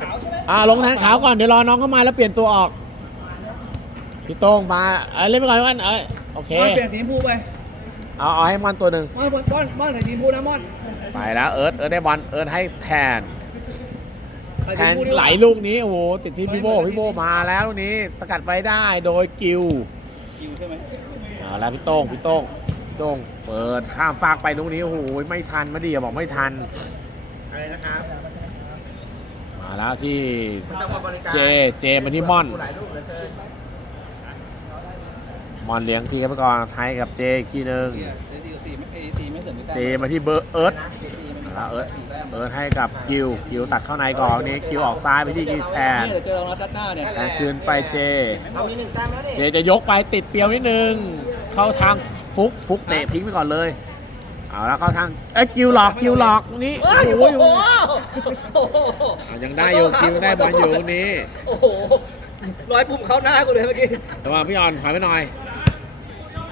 ขาวใช่ไหมอ่าลงแทนขาวก่อนเดี๋ยวรอน้องเข้ามาแล้วเปลี่ยนตัวออกพี่โต้งมาเอ้ยเล่นไปก่อนกันเอ้ยโอเคม่อนเปลี่ยนสีชมพูไปเอาเอาให้มันตัวหนึ่งม่อนม่อนม่อนใส่สีชมพูนะม่อนไปแล้วเอิร์ธเอิร์ธได้บอลเอิร์ธให้แทน ใส่แทสีชนมพูดีกว่า ไหลลูกนี้โอ้โหติดที่พี่โบพี่โบมาแล้วลูกนี้สกัดไปได้โดยกิวคิวใช่ไหมเอาแล้วพี่โต้งพี่โต้งพี่โต้งเปิดข้ามฟากไปลูกนี้โอ้โหไม่ทันมาดีบอกไม่ทันอะไรนะครับ มาแล้วที่จังหวัดบริการเจ เจมาที่ม่อนหลายรูปเหลือเกินมอนเลี้ยงทีครับก่อนไทยกับเจอีกทีหนึงเนี่ยสีสีไม่สีไม่เสริมไม่แต้มเจมาที่เบอร์เอิร์ธสีมันแล้วเอิร์ธสีแต้มเอิร์ธให้กับกิว กิวตัดเข้าในก่อนนี้กิวออกซ้ายไปที่กิวแทนเนี่ยเดี๋ยวเจอเรานัดหน้าเนี่ยแทนคืนไปเจเอามีหนึ่งแต้มแล้วนี่เจจะยกไปติดเปียวนิดนึง เข้าทางฟุก ฟุกเตะทิ้งไปก่อนเลย เอาแล้วเข้าทาง เอ้ยกิวหลอกกิวหลอกตรงนี้เฮ้ยโอ้โอ้โหโหโอ้โหอะยังได้อยู่กิวยังได้บอลอยู่ตรงนี้ โอ้โหร้อยปุ่มเข้าหน้ากูเลยเมื่อกี้แต่ว่าพี่ออนถอยไปหน่อย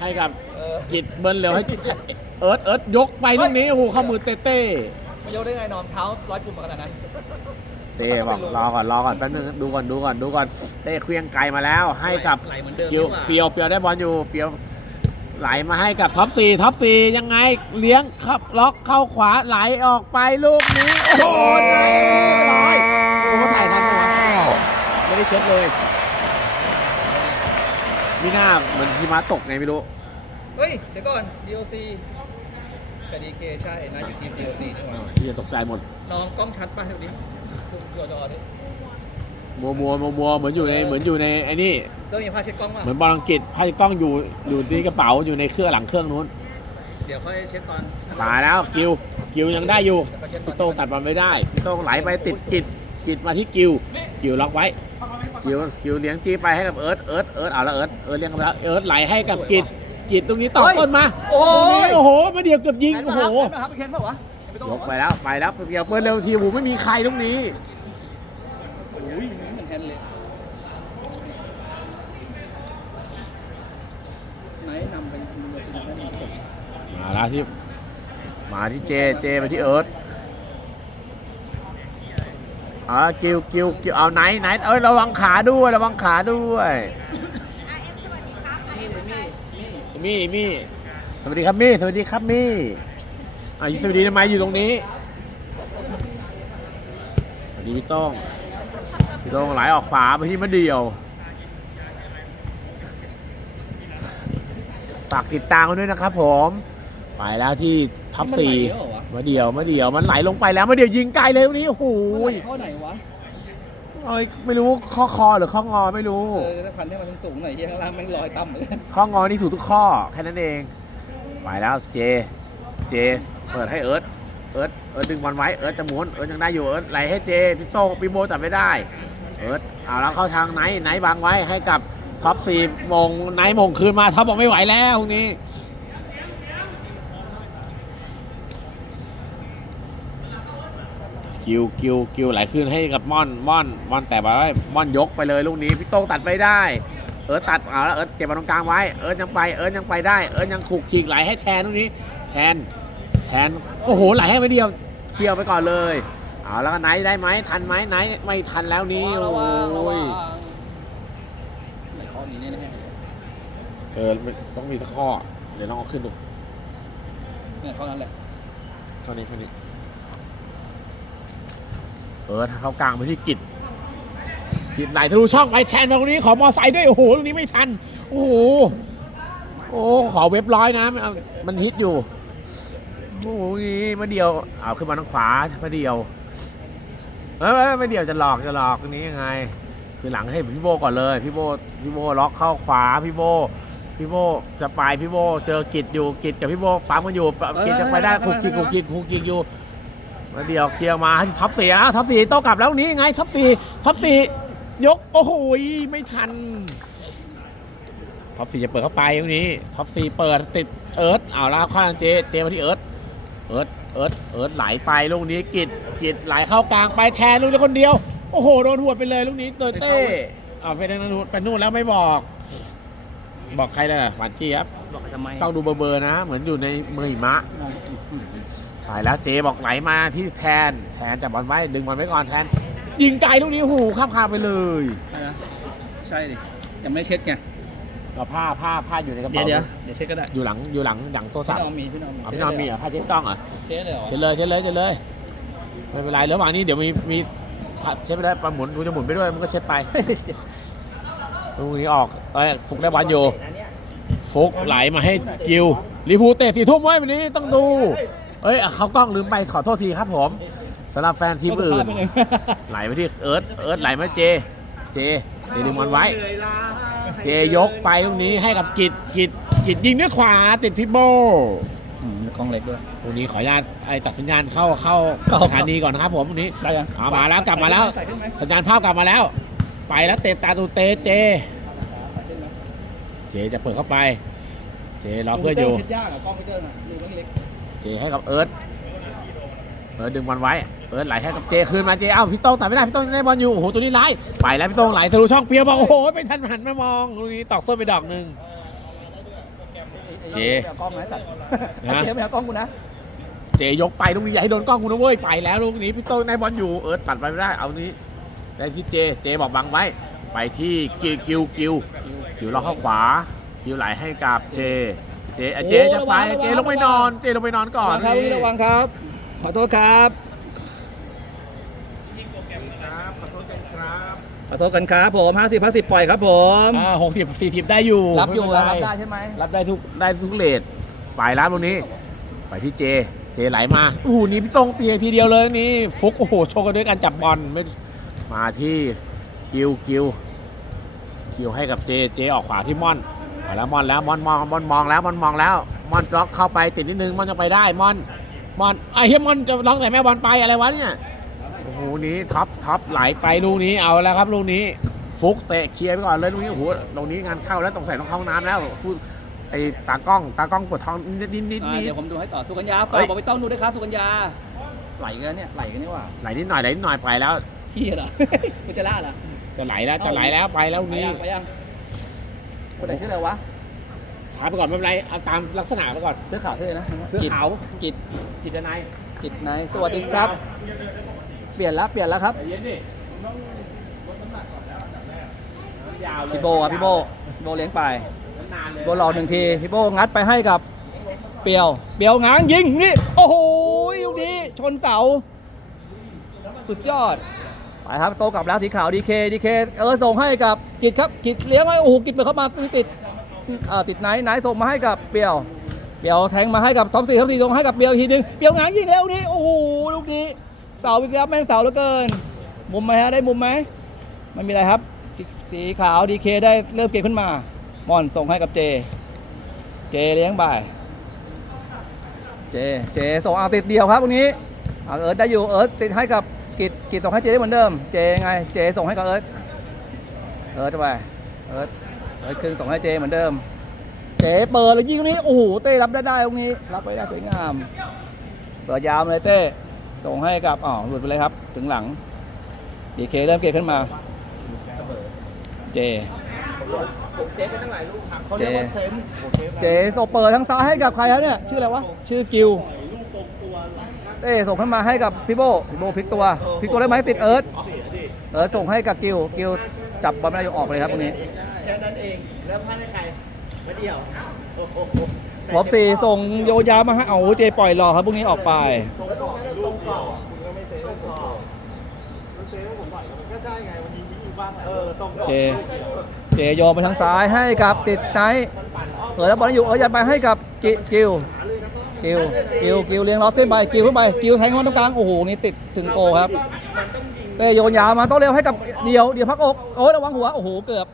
ให้กับเออกิจเบิ้ลเร็วให้เอิร์ธเอิร์ธยกไปลูกนี้โอ้โหเข้ามือเต้เต้ไม่ยกได้ไงนอนเท้าร้อยปุ่มมาขนาดนั้น เต้บอกรอก่อนรอก่อนแป๊บนึงดูก่อนดูก่อนดูก่อนเต้เคลียงไกลมาแล้ว ให้กับไหลเหมือนเดิมเปียวนี่หว่าเปียวเปียวได้บอลอยู่เปียว ไหลมาให้กับท็อปสี่ท็อปสี่ยังไงเลี้ยงครับล็อกเข้าขวาไหลออกไปลูกนี้ โอ้โหได้เรียบร้อยโอ้โหถ่ายทันไหมวะไม่ได้เช็ดเลยมีหน้าเหมือนหิมะตกไงไม่รู้ เฮ้ย เดี๋ยวก่อน DLC กับ DK ใช่นะอยู่ทีม DLC นี่หว่าที่จะตกใจหมด น้องกล้องชัดป่ะเดี๋ยวนี้ดูจอดิ มัวมัวมัวมัวเหมือนอยู่ในเหมือนอยู่ในไอ้นี่ต้องมีภาพเช็ดกล้องป่ะเหมือนบอลอังกฤษพายกล้องอยู่อยู่ที่กระเป๋าอยู่ในเครื่องหลังเครื่องนู้นเดี๋ยวค่อยเช็ดตอนมาแล้วกิวกิวยังได้อยู่พี่โต้งตัดบอลไม่ได้พี่โต้งไหลไปติดกิดกิดมาที่กิวกิวล็อกไว้กิวกิวเลี้ยงจีไปให้กับเอิร์ธเอิร์ธเอิร์ธเอาละเอิร์ธเอิร์ธเลี้ยงไปแล้วเอิร์ธไหลให้กับกิดกิดตรงนี้ต่อต้นมาโอ้ตรงนี้ยโอ้โหมาเดียวเกือบยิงโอ้โหเห็นป่ะครับเห็นป่ะวะไม่ต้องยบอกไปว่าแล้วไปแล้วเกี่ยวเปิดเร็วทีโอ้โหไม่มีใครตรงนี้โอ้ยเหมือนแฮนด์เลยไหนนำไปมันจะสนุกได้ไหมมาแล้วที่มาที่เจเจไปที่เอิร์ธอ่ากิวกิวกิวเอาไหนไหนเอ้ยระวังขาด้วยระวังขาด้วยนี่นี่นี่มี่มี่สวัสดีครับมี่สวัสดีครับมี่อะสวัสดีทำไมอยู่ตรงนี้สวัสดีพี่โต้ง พี่โต้งไหลออกขวาไปที่มะเดี่ยว ฝากติดตามกันด้วยนะครับผมไปแล้วที่ท็อปสี่มะเดี่ยวมะเดี่ยวมันไหลลงไปแล้วมะเดี่ยวยิงไกลเลยตรงนี้โอ้โหมันไหลข้อไหนวะเอ้ยไม่รู้ข้อคอหรือข้องอไม่รู้เออจะพันให้มันสูงๆหน่อยเฮียข้างล่างแม่งลอยต่ำเลยข้องอนี่ถูกทุกข้อแค่นั้นเองไปแล้วเจ เจ เปิดให้เอิร์ธเอิร์ธเอิร์ธดึงบอลไว้เอิร์ธจะหมุนเอิร์ธยังได้อยู่เอิร์ธไหลให้เจพี่โต้งพี่โบจับไม่ได้ เอิร์ธเอาแล้วเข้าทางไนท์ไนท์บังไว้ให้กับท็อปสี่มงไนท์มงคืนมาท็อปบอกไม่ไหวแล้วตรงนี้กิวกิวกิวไหลขึ้นให้กับม่อนม่อนม่อนแต่ไปไว้ม่อนยกไปเลยลูกนี้พี่โต้งตัดไม่ได้ เอิร์ธตัดเอาแล้วเอิร์ธเก็บบอลตรงกลางไว้เอิร์ธยังไปเอิร์ธยังไปได้เอิร์ธยังขุกขีกไหลให้แทนลูกนี้ แทนแทนโอ้โหไหลให้ไม่เดียวเคลียร์ไปก่อนเลย เอาแล้วก็ไหนได้ไหมทันไหมไหนไม่ทันแล้วนี้โอ้ยไหนข้อนี้แน่เออมันต้องมีสักข้อ เดี๋ยวลองเอาขึ้นดูๆเนี่ยข้อนั้นแหละเท่านี้เท่านี้เอิร์ธเข้ากลางไปที่กิจกิจไหลทะลุช่องไปแทนตรงนี้ขอมอไซค์ด้วยโอ้โหตรงนี้ไม่ทันโอ้โหโอ้ขอเว็บร้อยนะไม่เอามันฮิตอยู่โอ้โหนี่มาเดียว เอาขึ้นมาทางขวามาเดียว เอ้ยเอ้ยมาเดียวจะหลอกจะหลอกตรงนี้ยังไง คือหลังให้พี่โบก่อนเลย พี่โบพี่โบล็อกเข้าขวาพี่โบพี่โบจะไปพี่โบเจอกิจอยู่กิจกับพี่โบปั๊มกันอยู่กิจจะไปได้คุกคิกคุกคิกคุกคิกอยู่มาเดียวเคลียร์มาให้ท็อปสี่อะท็อปสี่โต้กลับแล้วนี้ไงท็อปสี่ท็อปสี่ยกโอ้โหไม่ทันท็อปสี่จะเปิดเข้าไปตรงนี้ท็อปสี่เปิดติดเอิร์ธเอาแล้วเข้าทางเจเจมาที่เอิร์ธเอิร์ธ เอิร์ธเอิร์ธไหลไปลูกนี้กิจกิจไหลเข้ากลางไปแทนลูกนี้คนเดียว โอ้โหโดนหัวดไปเลยลูกนี้เตยเต้เอาไปทางนู้นไปนู่นแล้วไม่บอก บอกใครเลยหวานเจี๊ยบบอกทำไมต้องดูเบอร์ๆนะ เหมือนอยู่ในเมืองหิมะมองไปแล้วเจบอกไหลมาที่แทนแทนจับบอลไว้ดึงบอลไว้ก่อนแทน ยิงไกลลูกนี้โอ้โหข้ามคานไปเลยใช่นะใช่ดิยังไม่เช็ดไง กับผ้าผ้าผ้าอยู่ในกระเดี๋ยเป๋าวเดี๋ยวเดี๋ยวเช็ดก็ได้อยู่หลังอยู่หลังหลังโทรศัพี่พท์น้องมีพี่น้องมีอะพี่นอนมีเหรอผ้าเช็ดกล้องเหรอเช็ดเลยเหรอเช็ดเลยเช็ดเลยเช็ดเลยไม่เป็นไรระหว่างนี้เดี๋ยวมีมีเช็ดไปได้ปลาหมุนดูจะหมุนไปด้วยมันก็เช็ดไปลูกนี้ออกเอ้ยฟุกได้บอลอยู่อันเนี้ยฟุกไหลมาให้สกิลลิพูลเตะสี่ทุ่มไว้วันนี้ต้องดู เอ้ยเขากล้องลืมไปขอโทษทีครับผมสำหรับแฟนทีมอื่น ไหลไปที่เอิร์ธเอิร์ธไหลมาเจ เจเจดึงบอลไว้ เหนื่อยล้า เจยกไปตรงนี้ให้กับกิจกิจกิจยิงด้วยขวาติดพิบโบอืมกล้องเล็กด้วย ตรงนี้ขออนุญาตไอ้ตัดสัญญาณเข้าเข้าเข้า สถานีก่อนนะครับผมตรงนี้ได้ยังเอามาแล้วกลับมาแล้ว ใส่ขึ้นไหมสัญญาณภาพกลับมาแล้ว ไปแล้วเตะตาตูเตะเจใส่ขึ้นไหมเจจะเปิดเข้าไป เจรอเพื่อนอยู่เช็ดยากอะกล้องไม่เจอน่ะดูกล้องเล็กเจให้กับเอิร์ธ เอิร์ธดึงบอลไว้เอิร์ธไหลให้กับเจคืนมาเจเอ้าพี่โต้งตัดไม่ได้พี่โต้งได้บอลอยู่โอ้โหตัวนี้ร้ายไปแล้วพี่โต้งไหลทะลุช่องเปียบอกโอ้โหไม่ทันหันมามองลูกนี้ตอกส้นไปดอกหนึ่งเจไม่เอากล้องไหมตัดนะเจ๊ไม่เอากล้องกูนะเจยกไปลูกนี้อย่าให้โดนกล้องกูนะเว้ยไปแล้วลูกนี้พี่โต้งได้บอลอยู่เอิร์ธปัดไปไม่ได้เอานี้ได้ที่เจเจบอกบังไว้ ไปที่กิวกิวกิวกิวเราเข้าขวากิวไหลให้กับเจเจอะเจจะไปเจลงไปนอน เจลงไปนอนก่อนระวังครับระวังครับ ขอโทษครับ ครับขอโทษกันครับขอโทษกันครับผม 50 50 ปล่อยครับผม อ่าหกสิบสี่สิบได้อยู่รับอยู่ม่รับเป็นได้ใช่ไหมรับได้ทุกได้ทุกเลทไปรับตรงนี้ไปที่เจเจไหลมาโอ้โหนี่พี่ตรงเตียทีเดียวเลยนี่ฟุกโอ้โหโชว์กันด้วยการจับบอลไม่มาที่กิวกิวกิวให้กับเจเจออกขวาที่ม่อนไปแล้วม่อนแล้วม่อนมองม่อนมองแล้วม่อนมองแล้วม่อนล็อกเข้าไปติดนิดนึงม่อนจะไปได้ม่อน ม่อนไอ้เฮียม่อนจะล็อกแต่แม่บอลไปอะไรวะเนี่ยโอ้โหนี้ท็อปท็อปไหลไปลูกนี้เอาแล้วครับลูกนี้ฟุกเตะเคลียร์ไปก่อนเลยตรงนี้โอ้โหตรงนี้งานเข้าแล้วต้องใส่ต้องเข้าห้องน้ำแล้วพูดไอ้ตากล้องตากล้องปวดท้องนิดนิดนิดอ่านิดเดี๋ยวผมดูให้ต่อสุกัญญาเฮ้ฝากยบอกไม่ต้องดูด้วยครับสุกัญญาไหลกันเนี่ยไหลกันนี่หว่าไหลนิดหน่อยไหลนิดหน่อยไปแล้วพี่เหรอกูจะล่าเหรอจะไหลแล้วจะไหลแล้วไปแล้วไปนี้ยังไปยังคนไหนชื่ออะไรวะ ถามไปก่อนไม่เป็นไรเอาตามลักษณะไปก่อนเสื้อขาวชื่ออะไรนะเสื้อขาวกิจกิจนายกิจไหนสวัสดีครับ เปลี่ยนแล้วเปลี่ยนแล้วครับ ใจเย็นดิยาวเลยพี่โบอะพี่โบพี่โบเลี้ยงไปนานเลยโบหลอกหนึ่งทีพี่โบงัดไปให้กับ เปียว เปียวง้างยิงนี่โอ้โหลูกนี้ชนเสา สุดยอดไปครับโตกลับแล้วสีขาวดีเคดีเคเออส่งให้กับกิจครับกิจเลี้ยงไว้โอ้โหกิจเปิดเข้ามาติดเอ่อ ติดไหนไหนส่งมาให้กับเปียว เปียวแทงมาให้กับท็อปสี่ท็อปสี่ส่งให้กับเปียวทีหนึงเปียวงางยิงแล้วนี่โอ้โหลูกนี้เสาอีกแล้วแม่งเสาเหลือเกิน มุมไหมฮะได้มุมไหมไม่มีอะไรครับสีสีขาวดีเคได้เริ่มเกมขึ้นมามอนส่งให้กับเจ เจเลี้ยงบ่าย เจ เจส่งเอาติดเดียวครับตรงนี้เอาเอิร์ธได้อยู่เอิร์ธติดให้กับกิจกิจส่งให้เจได้เหมือนเดิม เจไง เจส่งให้กับเอิร์ธเอิร์ธไป เอิร์ธ เอิร์ธขึ้นส่งให้เจเหมือนเดิม เจเปิดแล้วยิงตรงนี้ โอ้โห เต้รับได้ได้ตรงนี้ รับไปได้สวยงาม เปิดยาวมาเลยเต้ส่งให้กับอ๋อหลุดไปเลยครับ ถึงหลังดีเคเริ่มเกมขึ้นมา เจผมเซฟไปตั้งหลายลูกครับเขาเรียกว่าเซนส์ผมเซฟเจส่งเปิดทางซ้ายให้กับใครครับเนี่ย ชื่ออะไรวะ ชื่อกิวเต้ส่งขึ้นมาให้กับพี่โบพี่โบพลิกตัวพลิกตัวได้ไหมติดเอิร์ธเอิร์ธส่งให้กับกิวกิวจับบอลไม่ได้ออกเลยครับตรงนี้ แค่นั้นเอง แล้วพลาดให้ใครมาเดี่ยวโอ้โหวอบสี่ส่งโยยามาให้เอาเจปล่อยรอครับพวกนี้ออกไปตรงก่อนตรงก่อนคุณก็ไม่เซฟตรงก่อนมันเซฟให้ผมหน่อยมันก็ได้ไงวันนี้ยิงบ้างเออตรงก่อนเจเจโยนไปทางซ้ายให้กับติดไนท์เปิดแล้วบอลอยู่เอิร์ธยัดไปให้กับจิกิวกิวกิวกิวเลี้ยงล้อเส้นไปกิวขึ้นไปกิวแทงเข้ามาตรงกลางโอ้โหนี่ติดถึงโกครับเต้โยนยาวมาโต้เร็วให้กับเดียวเดียวพักอกโอ้ยระวังหัวโอ้โหเกือบ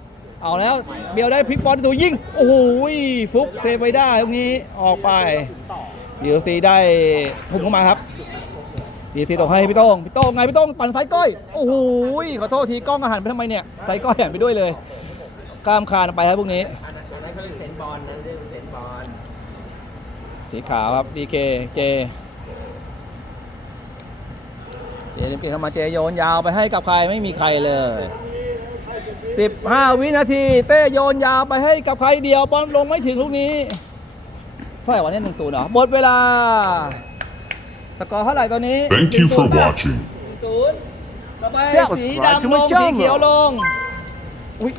เอาแล้วเบียวได้พลิกบอลสู่ยิงโอ้โหฟุกเซฟไว้ได้ตรงนี้ออกไปเดียวซีได้ทุ่มเข้ามาครับดีซีตกให้พี่โต้งพี่โต้งไงพี่โต้งปั่นสายก้อยโอ้โหขอโทษทีกล้องอาหารไปทำไมเนี่ยสายก้อยหันไปด้วยเลยข้ามคานไปครับพวกนี้อันนั้นเขาเรียกเซนส์บอลนั่นเรียกเซนบอลสีขาวครับดีเคเจเจเล่นเปลี่ยนเข้ามาเจโยนยาวไปให้กับใครไม่มีใครเลย 15 วินาที เต้โยนยาวไปให้กับใครเดียวบอลลงไม่ถึงลูกนี้เท่าไหร่วันนี้หนึ่งศูนย์เหรอหมดเวลา สกอร์เท่าไหร่ตอนนี้ Thank you for 1-0 watching. ศูนย์ต่อไปสีดำลงสีเขียวลง อุ้ย